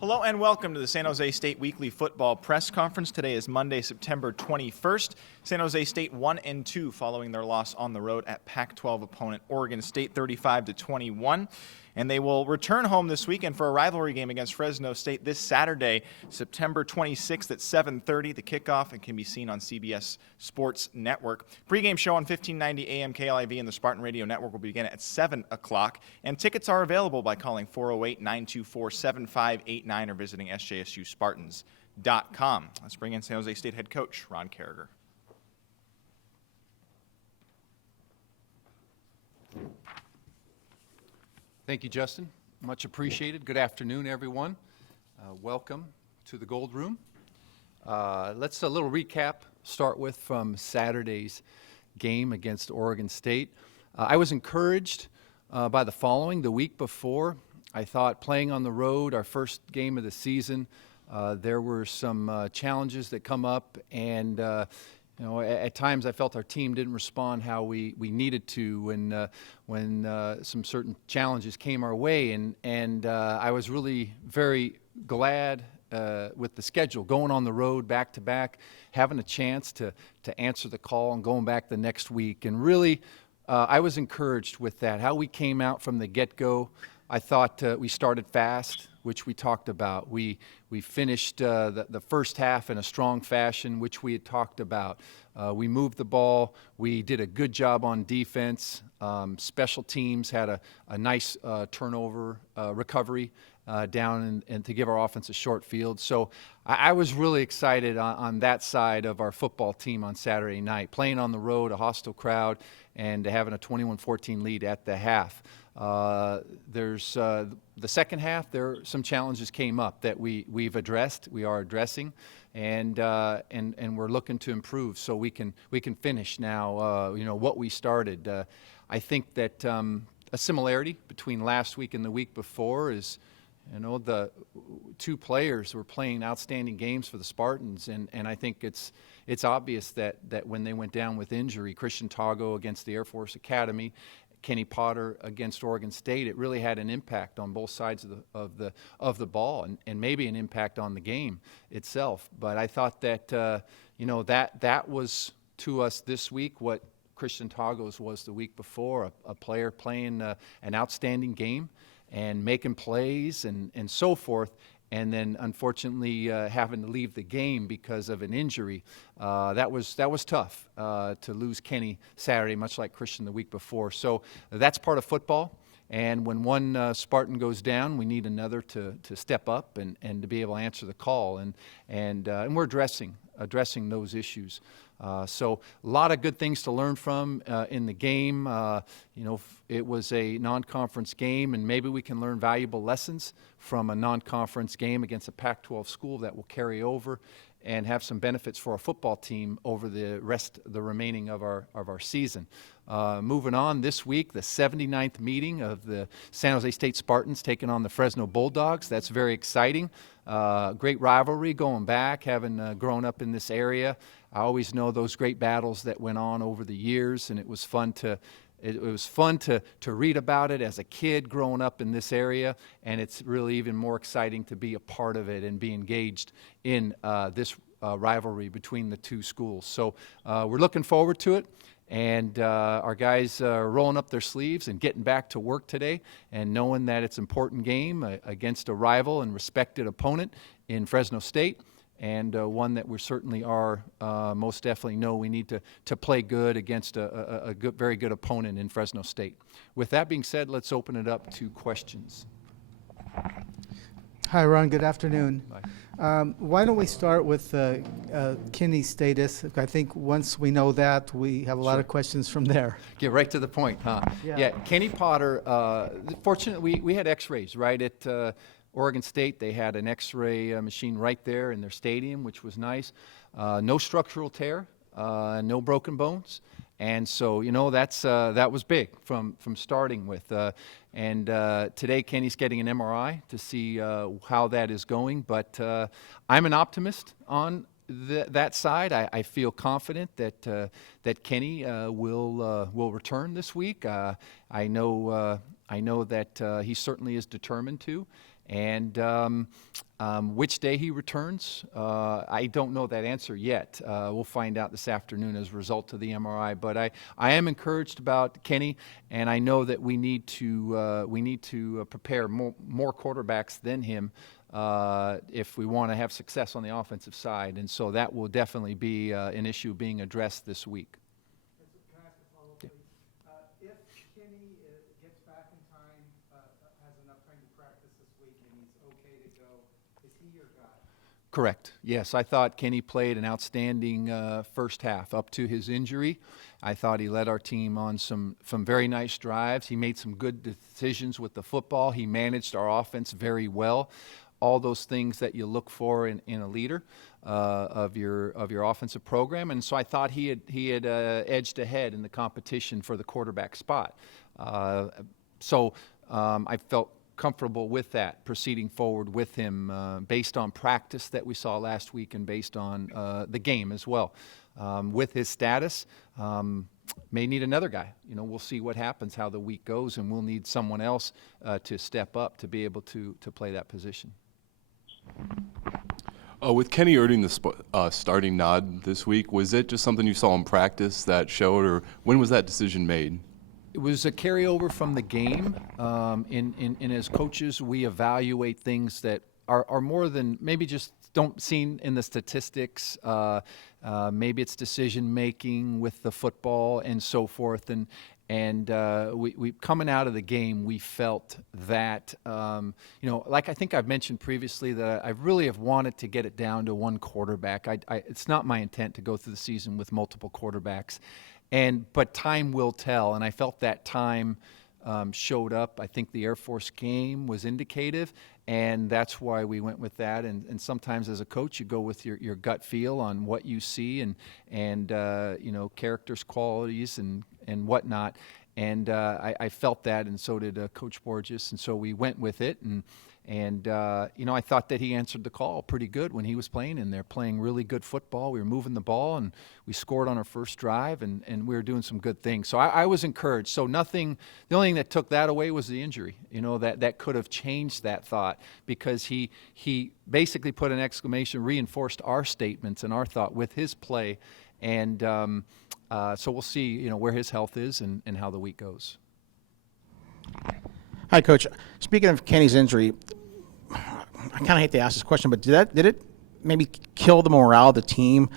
Hello and welcome to the San Jose State Weekly Football Press Conference. Today is Monday, September 21st. San Jose State 1-2 following their loss on the road at Pac-12 opponent Oregon State 35-21. And they will return home this weekend for a rivalry game against Fresno State this Saturday, September 26th at 7:30. The kickoff and can be seen on CBS Sports Network. Pre-game show on 1590 AM KLIV and the Spartan Radio Network will begin at 7 o'clock. And tickets are available by calling 408-924-7589 or visiting sjsuspartans.com. Let's bring in San Jose State head coach Ron Carragher. Thank you, Justin. Much appreciated. Good afternoon, everyone. Welcome to the Gold Room. Let's a little recap, start with from Saturday's game against Oregon State. I was encouraged by the following. The week before, I thought playing on the road, our first game of the season, there were some challenges that come up, and at times I felt our team didn't respond how we needed to when some certain challenges came our way, and I was really very glad with the schedule, going on the road back to back, having a chance to answer the call and going back the next week. And really, I was encouraged with that, how we came out from the get-go. I thought we started fast, which we talked about. We finished the first half in a strong fashion, which we had talked about. We moved the ball. We did a good job on defense. Special teams had a nice turnover recovery down and to give our offense a short field. So I was really excited on that side of our football team on Saturday night, playing on the road, a hostile crowd, and having a 21-14 lead at the half. There's the second half. Some challenges came up that we've addressed. We are addressing, and we're looking to improve so we can finish now. What we started. I think that a similarity between last week and the week before is, the two players were playing outstanding games for the Spartans, and I think it's obvious that when they went down with injury, Christian Tago against the Air Force Academy, Kenny Potter against Oregon State, it really had an impact on both sides of the ball, and maybe an impact on the game itself. But I thought that that was to us this week what Christian Tago's was the week before, a player playing an outstanding game and making plays and so forth, and then unfortunately having to leave the game because of an injury. That was tough to lose Kenny Saturday, much like Christian the week before. So that's part of football, and when one Spartan goes down, we need another to step up and to be able to answer the call, and we're addressing those issues. So a lot of good things to learn from in the game. It was a non-conference game, and maybe we can learn valuable lessons from a non-conference game against a Pac-12 school that will carry over and have some benefits for our football team over the remaining of our season. Moving on this week, the 79th meeting of the San Jose State Spartans taking on the Fresno Bulldogs. That's very exciting. Great rivalry going back, having grown up in this area. I always know those great battles that went on over the years, and it was fun to read about it as a kid growing up in this area, and it's really even more exciting to be a part of it and be engaged in this rivalry between the two schools. So we're looking forward to it, and our guys are rolling up their sleeves and getting back to work today, and knowing that it's an important game against a rival and respected opponent in Fresno State. And one that we certainly are most definitely know we need to play good against a very good opponent in Fresno State. With that being said, let's open it up to questions. Hi, Ron. Good afternoon. Bye. Why don't we start with Kenny's status? I think once we know that, we have a lot of questions from there. Get right to the point, huh? Yeah. Kenny Potter, fortunately, we had x-rays right at Oregon State. They had an x-ray machine right there in their stadium, which was nice. No structural tear, no broken bones. And so, that was big from starting with. And today, Kenny's getting an MRI to see how that is going. But I'm an optimist on that side. I feel confident that Kenny will return this week. I know I know that he certainly is determined to. And which day he returns, I don't know that answer yet. We'll find out this afternoon as a result of the MRI. But I am encouraged about Kenny, and I know that we need to prepare more quarterbacks than him if we want to have success on the offensive side. And so that will definitely be an issue being addressed this week. Can I ask a follow-up, please? If Kenny gets back in time, has enough time to practice this week, and he's okay to go, is he your guy? Correct. Yes, I thought Kenny played an outstanding first half up to his injury. I thought he led our team on some very nice drives. He made some good decisions with the football. He managed our offense very well. All those things that you look for in a leader of your offensive program, and so I thought he had edged ahead in the competition for the quarterback spot. So I felt comfortable with that, proceeding forward with him based on practice that we saw last week and based on the game as well. With his status, may need another guy. We'll see what happens, how the week goes, and we'll need someone else to step up to be able to play that position. With Kenny earning the starting nod this week, was it just something you saw in practice that showed, or when was that decision made? It was a carryover from the game. And as coaches, we evaluate things that are more than maybe just don't seen in the statistics. Maybe it's decision making with the football and so forth. And we coming out of the game, we felt that, like I think I've mentioned previously, that I really have wanted to get it down to one quarterback. It's not my intent to go through the season with multiple quarterbacks, but time will tell. And I felt that time showed up. I think the Air Force game was indicative, and that's why we went with that. And sometimes as a coach, you go with your gut feel on what you see and characters, qualities, and whatnot. And I felt that, and so did Coach Borges. And so we went with it. And I thought that he answered the call pretty good when he was playing in there, playing really good football. We were moving the ball, and we scored on our first drive, and we were doing some good things. So I was encouraged. So the only thing that took that away was the injury. That could have changed that thought, because he basically put an exclamation, reinforced our statements and our thought with his play. And so we'll see, where his health is and how the week goes. Hi, Coach. Speaking of Kenny's injury, I kind of hate to ask this question, but did it maybe kill the morale of the team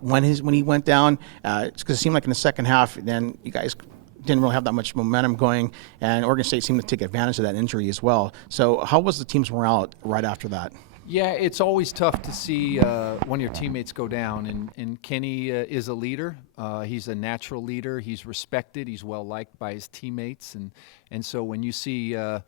when he went down? Because it seemed like in the second half, then you guys didn't really have that much momentum going, and Oregon State seemed to take advantage of that injury as well. So how was the team's morale right after that? Yeah, it's always tough to see when your teammates go down, and Kenny is a leader. He's a natural leader. He's respected. He's well-liked by his teammates, and so when you see a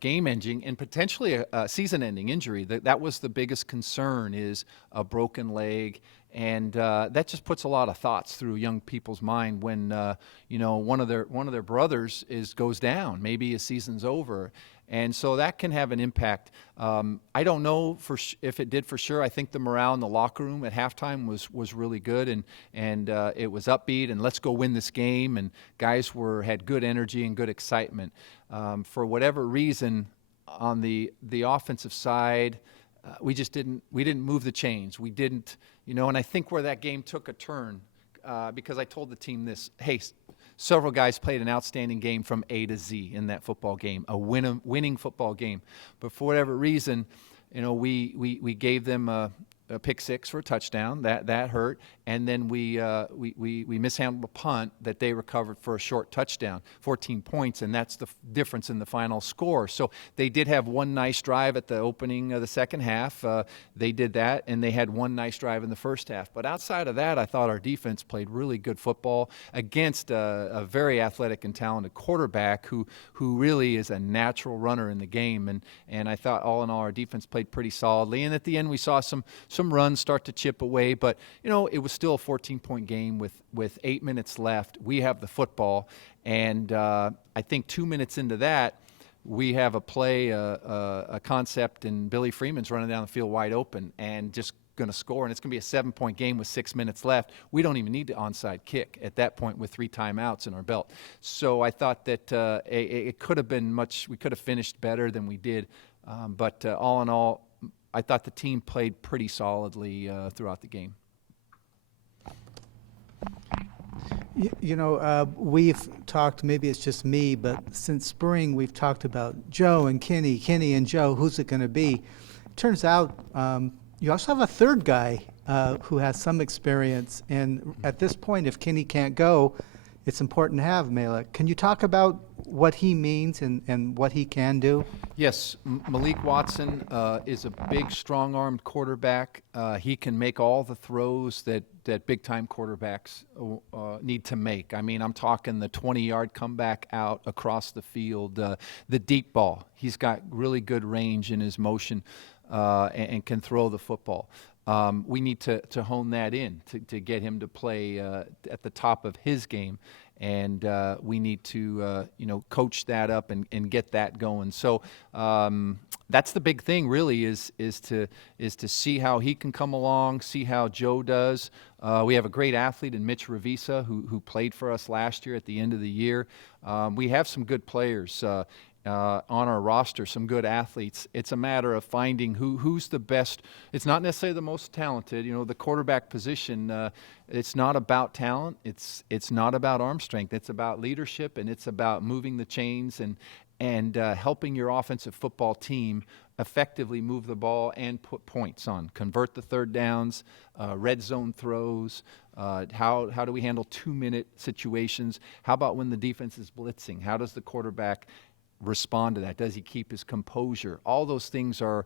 game-ending and potentially a season-ending injury, that was the biggest concern, is a broken leg. And that just puts a lot of thoughts through young people's mind when one of their brothers goes down. Maybe his season's over. And so that can have an impact. I don't know if it did for sure. I think the morale in the locker room at halftime was really good, and it was upbeat, and let's go win this game. And guys had good energy and good excitement. For whatever reason, on the offensive side, we didn't move the chains. We didn't, and I think where that game took a turn, because I told the team this, hey, several guys played an outstanding game from A to Z in that football game, a winning football game. But for whatever reason, we gave them a pick six for a touchdown. That hurt. And then we mishandled a punt that they recovered for a short touchdown, 14 points, and that's the difference in the final score. So they did have one nice drive at the opening of the second half. They did that, and they had one nice drive in the first half. But outside of that, I thought our defense played really good football against a very athletic and talented quarterback who really is a natural runner in the game. And I thought all in all our defense played pretty solidly. And at the end we saw some runs start to chip away, but it was still a 14-point game with 8 minutes left. We have the football, and I think 2 minutes into that, we have a play, a concept, and Billy Freeman's running down the field wide open and just going to score, and it's going to be a 7-point game with 6 minutes left. We don't even need the onside kick at that point with 3 timeouts in our belt. So I thought that it could have been we could have finished better than we did. But all in all, I thought the team played pretty solidly throughout the game. We've talked, maybe it's just me, but since spring we've talked about Joe and Kenny and Joe, who's it going to be? Turns out you also have a third guy who has some experience, and at this point, if Kenny can't go, it's important to have Malik. Can you talk about what he means and what he can do? Yes, Malik Watson is a big, strong-armed quarterback. He can make all the throws that big-time quarterbacks need to make. I mean, I'm talking the 20-yard comeback out across the field, the deep ball. He's got really good range in his motion and can throw the football. We need to hone that in to get him to play at the top of his game, and we need to coach that up and get that going. So that's the big thing, really, is to see how he can come along, see how Joe does. We have a great athlete in Mitch Ravisa who played for us last year at the end of the year. We have some good players on our roster, some good athletes. It's a matter of finding who's the best. It's not necessarily the most talented. The quarterback position, it's not about talent. It's not about arm strength. It's about leadership, and it's about moving the chains and helping your offensive football team effectively move the ball and put points on. Convert the third downs, red zone throws. How do we handle 2-minute situations? How about when the defense is blitzing? How does the quarterback respond to that? Does he keep his composure? All those things are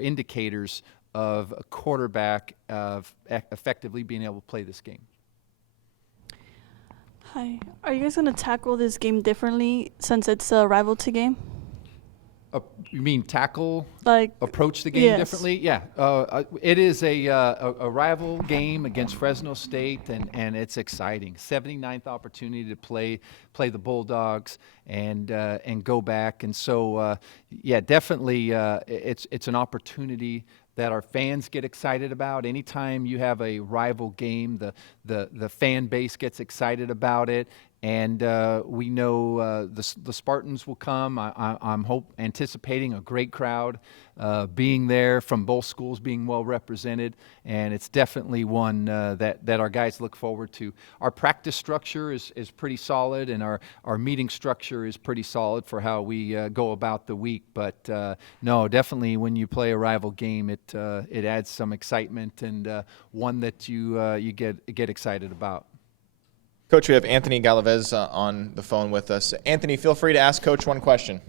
indicators of a quarterback of effectively being able to play this game. Hi. Are you guys going to tackle this game differently since it's a rivalry game? You mean tackle, Like, approach the game yes. differently? Yeah. It is a rival game against Fresno State, and it's exciting. 79th opportunity to play the Bulldogs and go back. And so, definitely it's an opportunity that our fans get excited about. Anytime you have a rival game, the fan base gets excited about it. And we know the Spartans will come. I'm anticipating a great crowd being there from both schools, being well represented, and it's definitely one that our guys look forward to. Our practice structure is pretty solid, and our meeting structure is pretty solid for how we go about the week. But no, definitely when you play a rival game, it adds some excitement and one that you get excited about. Coach, we have Anthony Galavez on the phone with us. Anthony, feel free to ask Coach one question.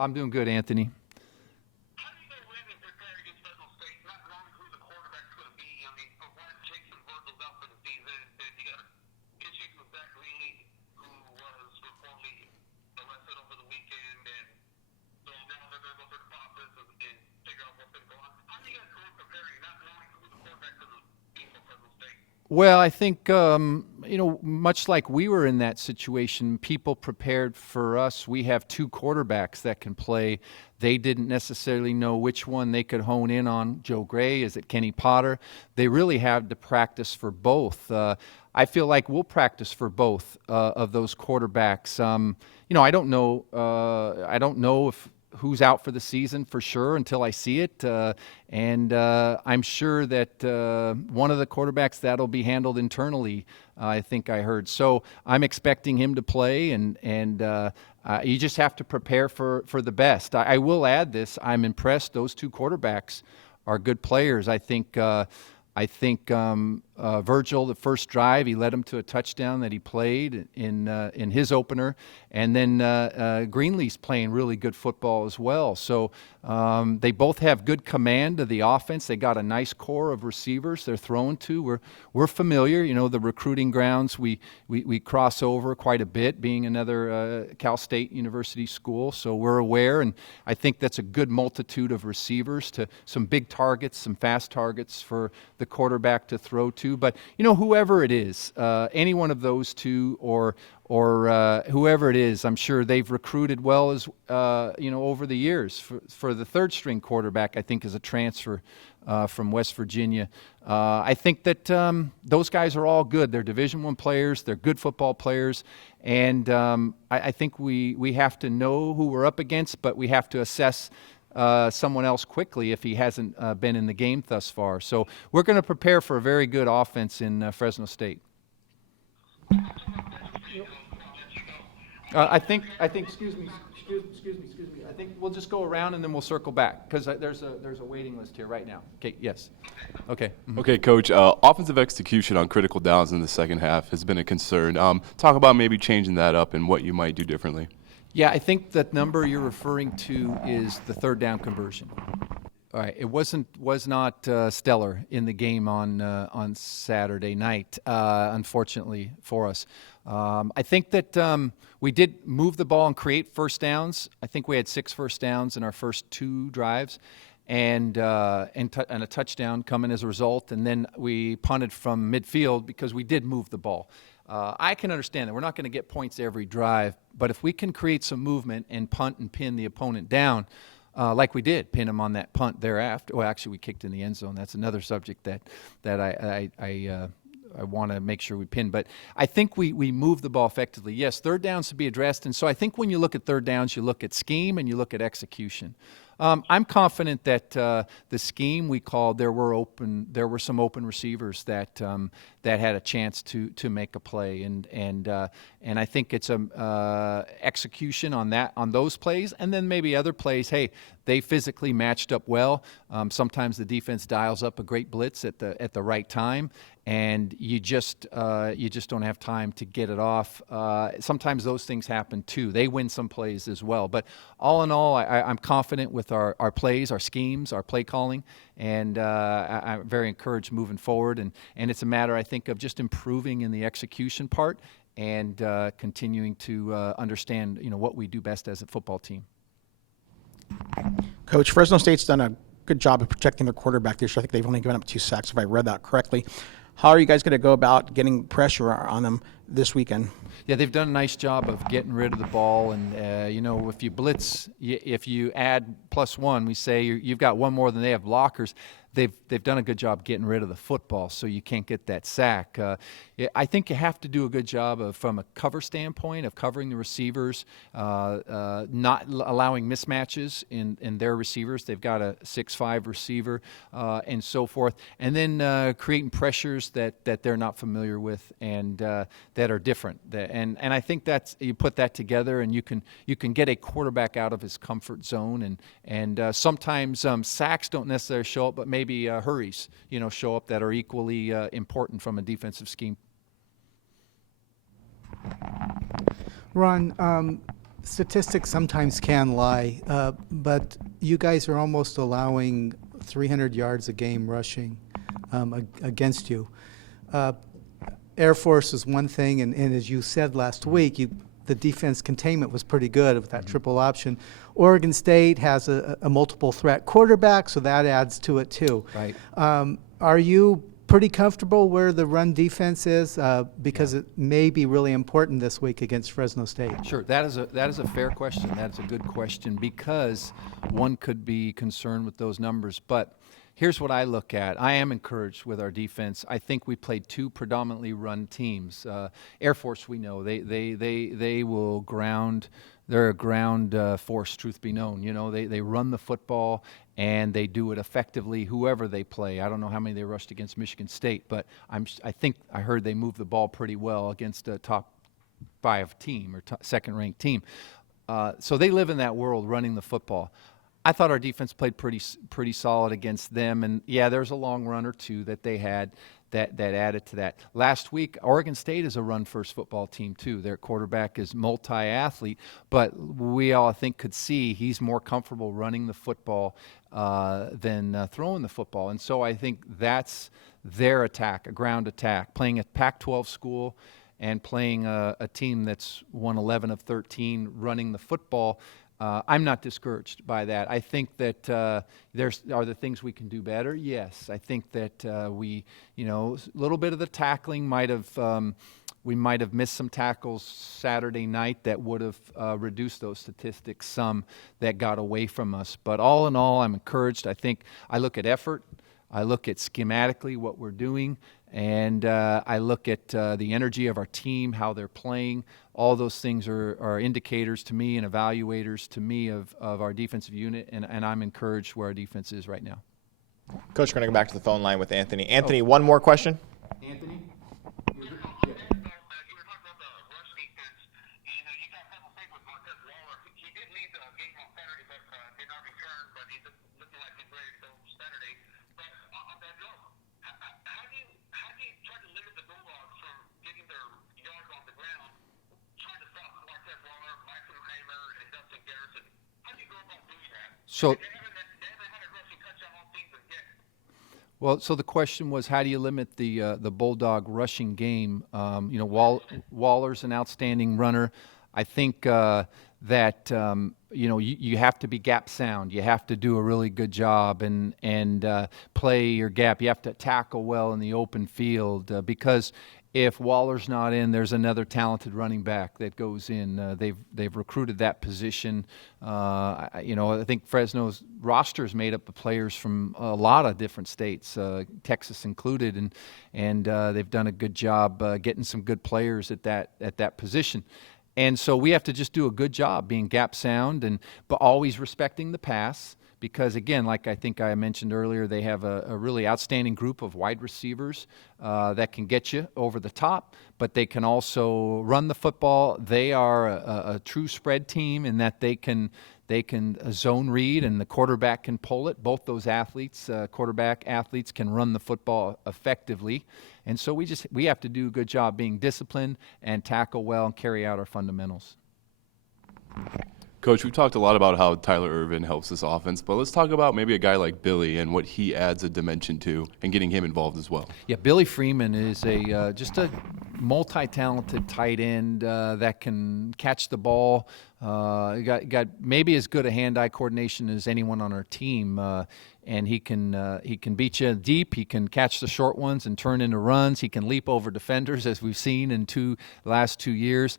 I'm doing good, Anthony. How do you guys win and prepare against Fresno State, not knowing who the quarterback's going to be? I mean, for one, Jason Virgil's out for the season, then you got issues with Zach Greenlee, who was reportedly arrested over the weekend, and so now they're going to go through the process and figure out what's going to go on. How do you guys go in preparing, not knowing who the quarterback's going to be for Fresno State? Well, I think, much like we were in that situation, people prepared for us. We have 2 quarterbacks that can play. They didn't necessarily know which one they could hone in on. Joe Gray, is it Kenny Potter? They really had to practice for both. I feel like we'll practice for both of those quarterbacks. I don't know if who's out for the season for sure until I see it. And I'm sure that one of the quarterbacks that'll be handled internally, I think I heard. So I'm expecting him to play, and you just have to prepare for the best. I will add this. I'm impressed. Those 2 quarterbacks are good players. I think Virgil, the first drive, he led him to a touchdown that he played in his opener, and then Greenlee's playing really good football as well. So they both have good command of the offense. They got a nice core of receivers they're throwing to. We're familiar, the recruiting grounds. We cross over quite a bit, being another Cal State University school. So we're aware, and I think that's a good multitude of receivers, to some big targets, some fast targets for the the quarterback to throw to. But, whoever it is, any one of those two or whoever it is, I'm sure they've recruited well as over the years. For the third string quarterback, I think is a transfer from West Virginia. I think that those guys are all good. They're Division I players. They're good football players. And I think we have to know who we're up against, but we have to assess someone else quickly if he hasn't been in the game thus far. So we're going to prepare for a very good offense in Fresno State. I think. Excuse me. I think we'll just go around and then we'll circle back because there's a waiting list here right now. Okay. Yes. Okay. Okay, Coach. Offensive execution on critical downs in the second half has been a concern. Talk about maybe changing that up and what you might do differently. Yeah, I think that number you're referring to is the third down conversion. All right, it was not stellar in the game on Saturday night, unfortunately for us. I think that we did move the ball and create first downs. I think we had 6 first downs in our first 2 drives, and a touchdown coming as a result. And then we punted from midfield because we did move the ball. I can understand that we're not going to get points every drive, but if we can create some movement and punt and pin the opponent down, like we did, pin him on that punt thereafter. Well, actually, we kicked in the end zone. That's another subject that I want to make sure we pin. But I think we move the ball effectively. Yes, third downs to be addressed. And so I think when you look at third downs, you look at scheme and you look at execution. I'm confident that the scheme we called, there were some open receivers that had a chance to make a play, and I think it's execution on those plays, and then maybe other plays. Hey, they physically matched up well. Sometimes the defense dials up a great blitz at the right time, and you just don't have time to get it off. Sometimes those things happen too. They win some plays as well. But all in all, I'm confident with our plays, our schemes, our play calling, and I'm very encouraged moving forward. And it's a matter, I think, of just improving in the execution part and continuing to understand, what we do best as a football team. Coach, Fresno State's done a good job of protecting their quarterback this year. I think they've only given up 2 sacks, if I read that correctly. How are you guys going to go about getting pressure on them this weekend? Yeah, they've done a nice job of getting rid of the ball. And, if you blitz, if you add +1, we say you've got one more than they have blockers. They've done a good job getting rid of the football, so you can't get that sack. I think you have to do a good job from a cover standpoint of covering the receivers, not allowing mismatches in their receivers. They've got a 6'5" receiver and so forth, and then creating pressures that they're not familiar with and that are different. And I think you put that together, and you can get a quarterback out of his comfort zone. And sometimes sacks don't necessarily show up, but maybe hurries, show up that are equally important from a defensive scheme. Ron, statistics sometimes can lie, but you guys are almost allowing 300 yards a game rushing against you. Air Force is one thing, and as you said last week, the defense containment was pretty good with that triple option. Oregon State has a multiple threat quarterback, so that adds to it too. Right. Are you pretty comfortable where the run defense is? Because it may be really important this week against Fresno State. Sure, that is a fair question. That's a good question because one could be concerned with those numbers. But here's what I look at. I am encouraged with our defense. I think we played 2 predominantly run teams. Air Force, we know they will ground. They're a ground force, truth be known. They run the football and they do it effectively. Whoever they play, I don't know how many they rushed against Michigan State, but I think I heard they moved the ball pretty well against a top 5 team or second-ranked team. So they live in that world, running the football. I thought our defense played pretty solid against them, and yeah, there's a long run or two that they had that added to that. Last week, Oregon State is a run-first football team too. Their quarterback is multi-athlete, but we all, I think, could see he's more comfortable running the football than throwing the football, and so I think that's their attack, a ground attack, playing a Pac-12 school and playing a team that's won 11 of 13 running the football. I'm not discouraged by that. I think that are the things we can do better. Yes, I think that a little bit of the tackling might have. We might have missed some tackles Saturday night that would have reduced those statistics some that got away from us. But all in all, I'm encouraged. I think I look at effort. I look at schematically what we're doing. And I look at the energy of our team, how they're playing. All those things are indicators to me and evaluators to me of our defensive unit. And I'm encouraged where our defense is right now. Coach, we're going to go back to the phone line with Anthony. Anthony, one more question. Anthony? You were talking about the rush defense. You got Penn State with Marquez Waller. He did lead the game on Saturday, but did not return. But he's looking like he's ready to go Saturday. But on that note, how do you try to limit the Bulldogs from getting their yards on the ground, trying to stop Marquez Waller, Michael Kramer, and Dustin Garrison? How do you go about doing that? So. They haven't had a rushing touchdown all season yet. Well, so the question was, how do you limit the Bulldog rushing game? Waller's an outstanding runner. I think that you have to be gap sound. You have to do a really good job and play your gap. You have to tackle well in the open field because if Waller's not in, there's another talented running back that goes in. They've recruited that position. I think Fresno's roster is made up of players from a lot of different states, Texas included, and they've done a good job getting some good players at that position. And so we have to just do a good job being gap sound, but always respecting the pass. Because, again, like I think I mentioned earlier, they have a really outstanding group of wide receivers that can get you over the top, but they can also run the football. They are a true spread team in that they can zone read and the quarterback can pull it. Both those athletes, quarterback athletes, can run the football effectively. And so we have to do a good job being disciplined and tackle well and carry out our fundamentals. Coach, we've talked a lot about how Tyler Ervin helps this offense, but let's talk about maybe a guy like Billy and what he adds a dimension to and getting him involved as well. Yeah, Billy Freeman is just a multi-talented tight end that can catch the ball. Got maybe as good a hand-eye coordination as anyone on our team. And he can beat you deep. He can catch the short ones and turn into runs. He can leap over defenders, as we've seen in the last 2 years.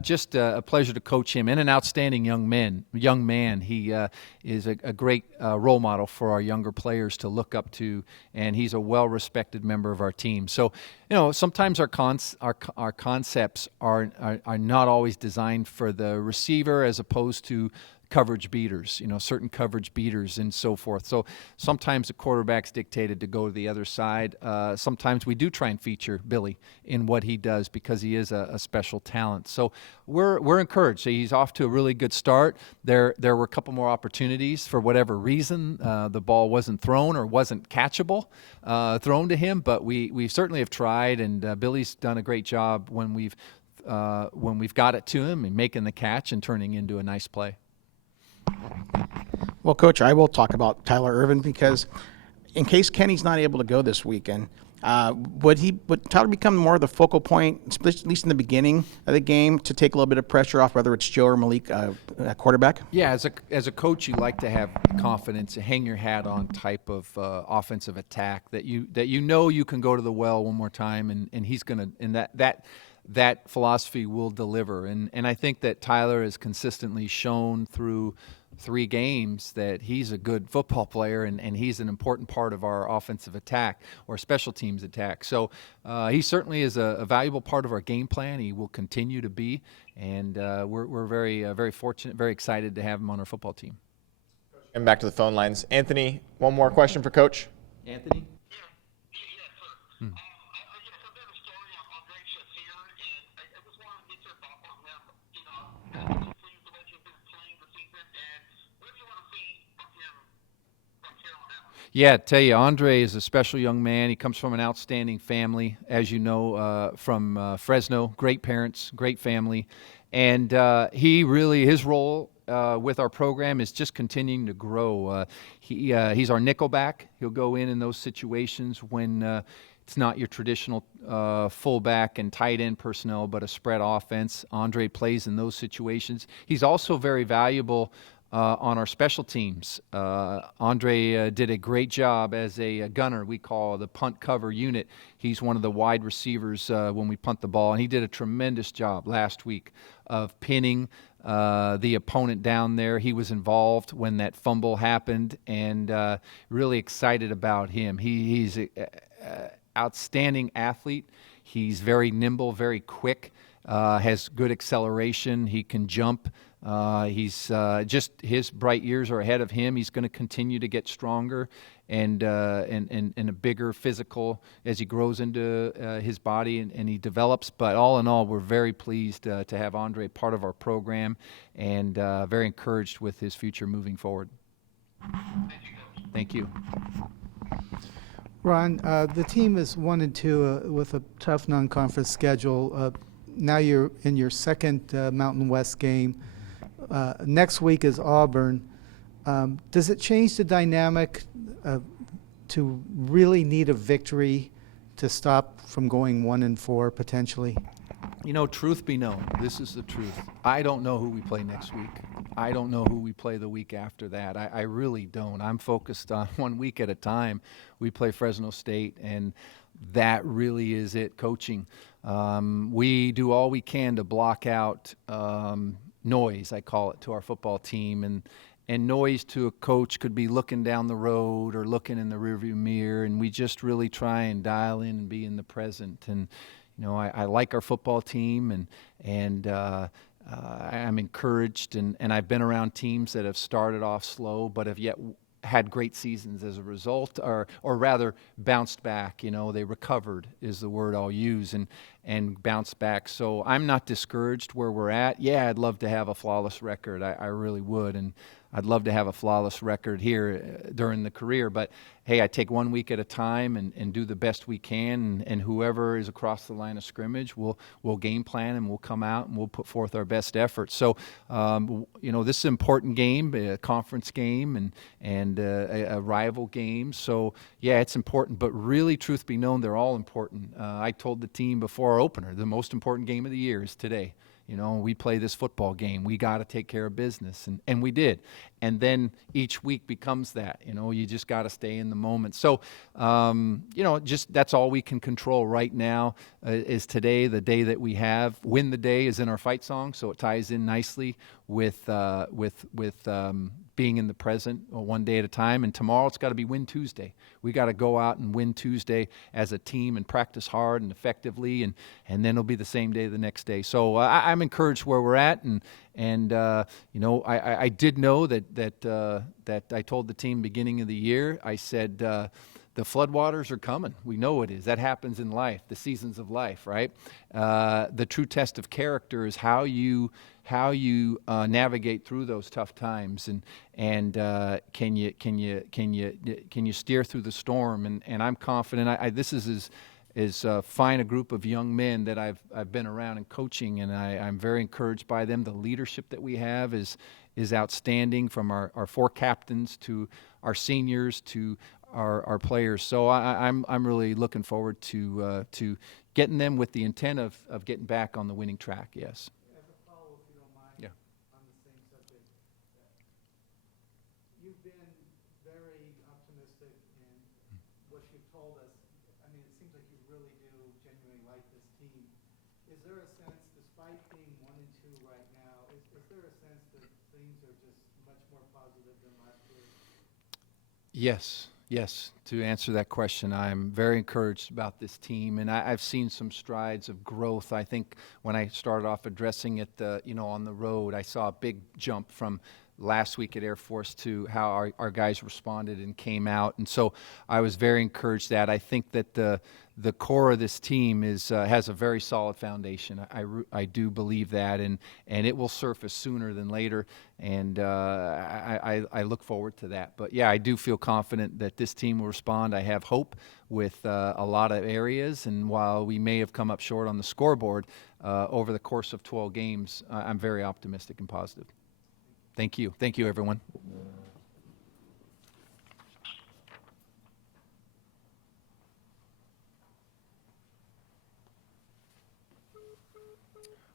Just a pleasure to coach him, and an outstanding young man. He is a great role model for our younger players to look up to, and he's a well-respected member of our team. So, sometimes our concepts are not always designed for the receiver as opposed to coverage beaters, certain coverage beaters and so forth. So sometimes the quarterback's dictated to go to the other side. Sometimes we do try and feature Billy in what he does because he is a special talent. So we're encouraged. So he's off to a really good start. There were a couple more opportunities for whatever reason. The ball wasn't thrown or wasn't catchable thrown to him, but we certainly have tried, and Billy's done a great job when we've got it to him and making the catch and turning into a nice play. Well, Coach, I will talk about Tyler Ervin because in case Kenny's not able to go this weekend, would Tyler become more of the focal point, at least in the beginning of the game, to take a little bit of pressure off, whether it's Joe or Malik, quarterback? Yeah, as a coach, you like to have confidence, hang your hat on type of offensive attack that you can go to the well one more time, and he's gonna, and that philosophy will deliver. And I think that Tyler has consistently shown through 3 games that he's a good football player, and he's an important part of our offensive attack or special teams attack. So he certainly is a valuable part of our game plan. He will continue to be, and we're very fortunate, very excited to have him on our football team. And back to the phone lines. Anthony, one more question for Coach. Anthony? Yes, sir. So there's a story on Andre Shazier, and I just wanted to get your thoughts on him. How do you see the way he's been playing the season, and what do you want to see from him from here on out? Yeah, I tell you, Andre is a special young man. He comes from an outstanding family, as you know, from Fresno. Great parents, great family. And his role with our program is just continuing to grow. He's our nickelback. He'll go in those situations when It's not your traditional fullback and tight end personnel, but a spread offense. Andre plays in those situations. He's also very valuable on our special teams. Andre did a great job as a gunner, we call the punt cover unit. He's one of the wide receivers when we punt the ball, and he did a tremendous job last week of pinning the opponent down there. He was involved when that fumble happened, and really excited about him. He's an outstanding athlete. He's very nimble, very quick, has good acceleration. He can jump. He's just his bright years are ahead of him. He's going to continue to get stronger and a bigger physical as he grows into his body and he develops. But all in all, we're very pleased to have Andre part of our program and very encouraged with his future moving forward. Thank you. Ron, the team is 1-2 with a tough non-conference schedule. Now you're in your second Mountain West game. Next week is Auburn. Does it change the dynamic to really need a victory to stop from going 1-4 potentially? You know, truth be known, this is the truth. I don't know who we play next week. I don't know who we play the week after that. I really don't. I'm focused on 1 week at a time. We play Fresno State, and that really is it, coaching. We do all we can to block out noise, I call it, to our football team. And noise to a coach could be looking down the road or looking in the rearview mirror, and we just really try and dial in and be in the present. And you know, I like our football team, and I'm encouraged, and I've been around teams that have started off slow but have yet had great seasons as a result, or rather bounced back. You know, they recovered is the word I'll use, and bounced back. So I'm not discouraged where we're at. Yeah, I'd love to have a flawless record. I really would, and I'd love to have a flawless record here during the career. But hey, I take 1 week at a time and do the best we can, and whoever is across the line of scrimmage, we'll game plan and we'll come out and we'll put forth our best effort. So, you know, this is an important game, a conference game and a rival game. So, yeah, it's important. But really, truth be known, they're all important. I told the team before our opener, the most important game of the year is today. You know, we play this football game. We got to take care of business, and we did. And then each week becomes that. You know, you just got to stay in the moment. So, you know, just that's all we can control right now is today, the day that we have. Win the Day is in our fight song, so it ties in nicely with being in the present, one day at a time. And tomorrow it's got to be Win Tuesday. We got to go out and win Tuesday as a team and practice hard and effectively, and then it'll be the same day the next day. So I'm encouraged where we're at, and you know, I did know that I told the team beginning of the year. I said the floodwaters are coming. We know it is. That happens in life, the seasons of life, right? The true test of character is how you navigate through those tough times, and can you steer through the storm? And I'm confident. This is as fine a group of young men that I've been around and coaching, and I'm very encouraged by them. The leadership that we have is outstanding, from our four captains to our seniors to our players. So I'm really looking forward to getting them with the intent of getting back on the winning track. Yes. As a follow-up, if you don't mind, Yeah. on the same subject, you've been very optimistic in what you've told us. I mean, it seems like you really do genuinely like this team. Is there a sense, despite being 1-2 right now, is there a sense that things are just much more positive than last year? Yes. To answer that question, I'm very encouraged about this team, and I've seen some strides of growth. I think when I started off addressing it, on the road, I saw a big jump from last week at Air Force to how our guys responded and came out, and so I was very encouraged that I think that the core of this team has a very solid foundation. I do believe that, and it will surface sooner than later, and I look forward to that. But yeah, I do feel confident that this team will respond. I have hope with a lot of areas, and while we may have come up short on the scoreboard over the course of 12 games, I'm very optimistic and positive. Thank you, everyone.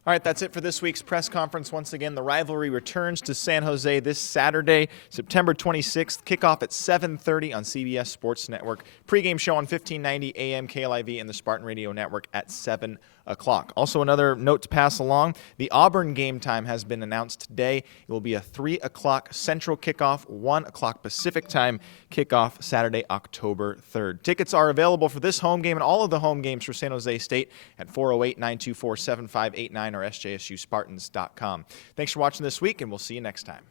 All right, that's it for this week's press conference. Once again, the rivalry returns to San Jose this Saturday, September 26th. Kickoff at 7:30 on CBS Sports Network. Pre-game show on 1590 AM KLIV and the Spartan Radio Network at 7 o'clock. Also, another note to pass along, the Auburn game time has been announced today. It will be a 3 o'clock Central kickoff, 1 o'clock Pacific time kickoff Saturday, October 3rd. Tickets are available for this home game and all of the home games for San Jose State at 408-924-7589 or sjsuspartans.com. Thanks for watching this week, and we'll see you next time.